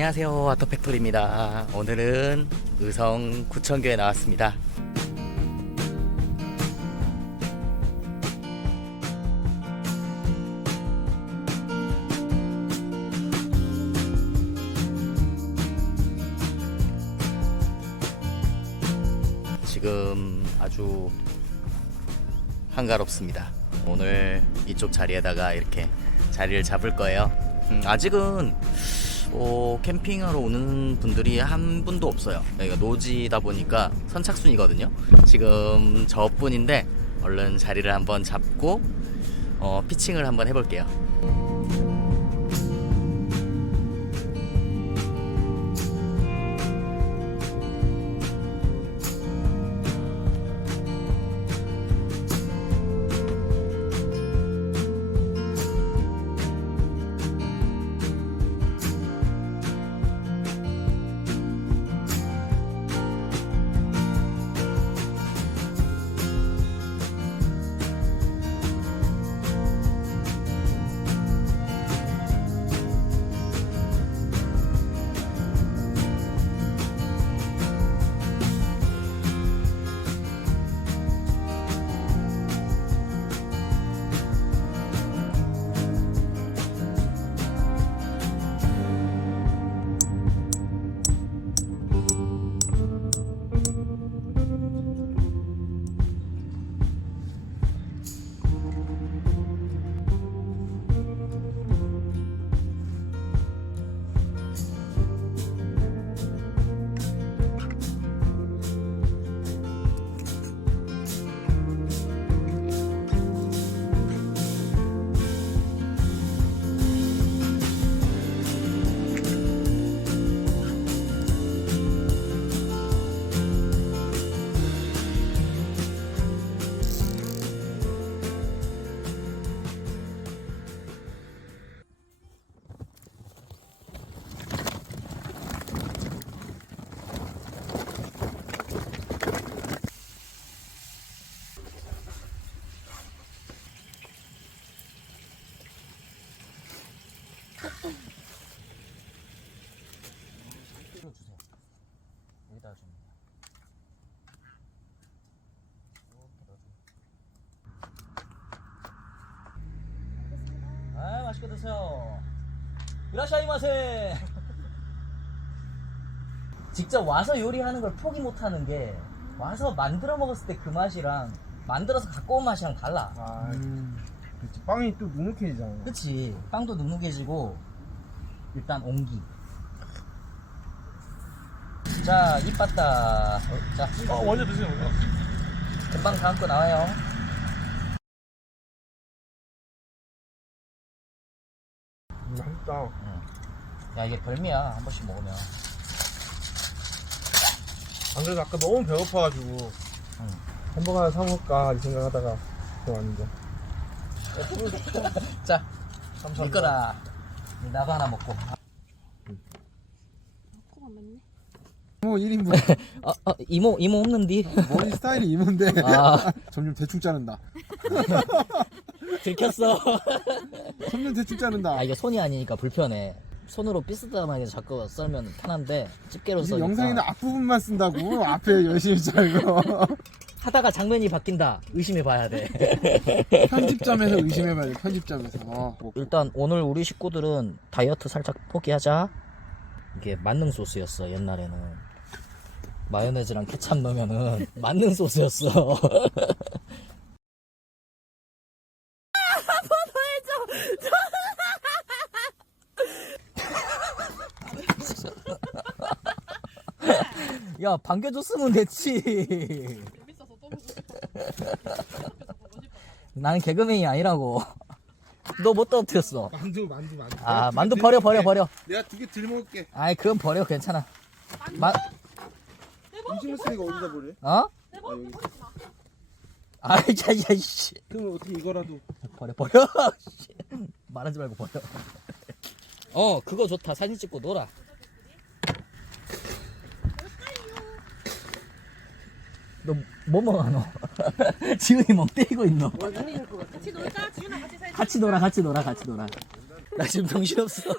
안녕하세요. 아토팩토리입니다. 오늘은 의성 구천교에 나왔습니다. 지금 아주 한가롭습니다. 오늘 이쪽 자리에다가 이렇게 자리를 잡을 거예요. 음, 아직은 어, 캠핑하러 오는 분들이 한 분도 없어요. 여기가 노지다 보니까 선착순이거든요. 지금 저뿐인데 얼른 자리를 한번 잡고 어, 피칭을 한번 해볼게요. 이라샤이마세. 직접 와서 요리하는 걸 포기 못하는 게 와서 만들어 먹었을 때 그 맛이랑 만들어서 갖고 온 맛이랑 달라. 아, 그렇지. 빵이 또 눅눅해지잖아. 그치 빵도 눅눅해지고 일단 옹기 자 입 봤다 어, 자 어, 먼저 드세요, 먼저. 금방 다음 거 나와요 맛있다. 야 이게 별미야 한 번씩 먹으면 안 그래도 아까 너무 배고파가지고 응. 햄버거 하나 사 먹을까 이 생각하다가 그거 왔는데. 자 감사합니다. 이거라 나도 하나 먹고 뭐 1인분. 어, 어, 이모 이모 없는디 머리 스타일이 이모인데 아 점점 대충 자른다. 들켰어 점점 대충 자른다. 아 이게 손이 아니니까 불편해 손으로 삐스듬하게 자꾸 썰면 편한데 집게로 써니까 영상에는 앞부분만 쓴다고 앞에 열심히 자르고 하다가 장면이 바뀐다 의심해 봐야 돼 편집점에서 의심해봐야 돼 편집점에서 어, 뭐. 일단 오늘 우리 식구들은 다이어트 살짝 포기하자. 이게 만능 소스였어 옛날에는. 마요네즈랑 케찹 넣으면은 만능 소스였어. 야 반겨줬으면 됐지. 나는 개그맨이 아니라고. 너 못 떨어뜨렸어. 만두 만두 만두 아 만두 버려 버려 버려. 내가 두 개 들먹을게 아이 그건 버려 괜찮아. 마 음식물 쓰니까 어디다 버려? 어? 아 여기 아이 자야 씨. 그럼 어떻게 이거라도 버려 버려. 씨. 말하지 말고 버려. 어 그거 좋다 사진 찍고 놀아. 너뭐 먹어 너? 지훈이 멍 때리고 있노. 같이 놀자. 지윤아 같이 살자. 같이 놀아 같이 놀아 같이 놀아. 나 지금 정신없어.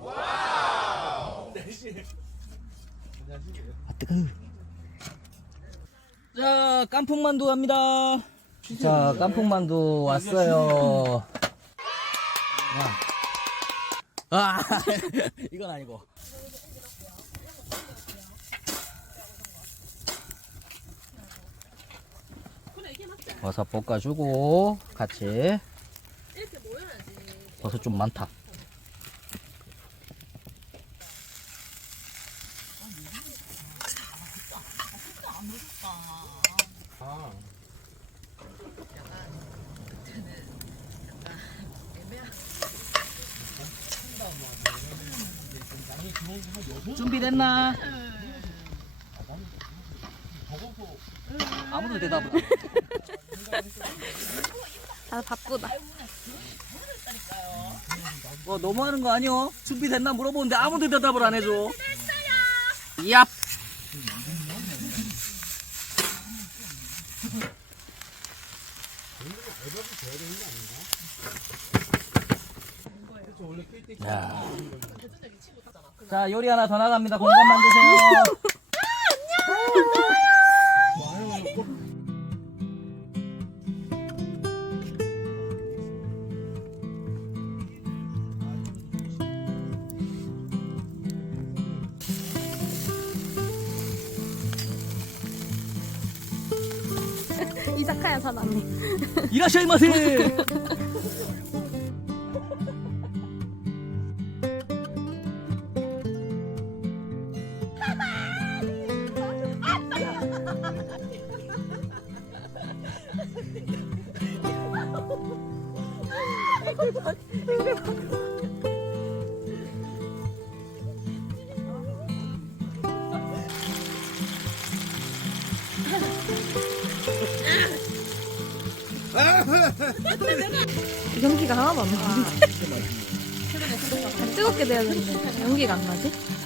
아 뜨거. 자 깐풍만두 갑니다. 자 깐풍만두 왔어요. 아, 아 이건 아니고. 버섯 볶아주고 같이. 버섯 좀 많다. 준비됐나? 아무도 대답을 안 해. 아 바쁘다. 뭐 너무하는 거 아니요? 준비됐나 물어보는데 아무도 대답을 안 해줘. 얍. 야. 자 요리 하나 더 나갑니다. 공간 만드세요. 이사카야 사람이. 이라샤이마세. 연기가 하나도 안. 아, 뜨겁게 돼야 되는데 연기가 안 나지?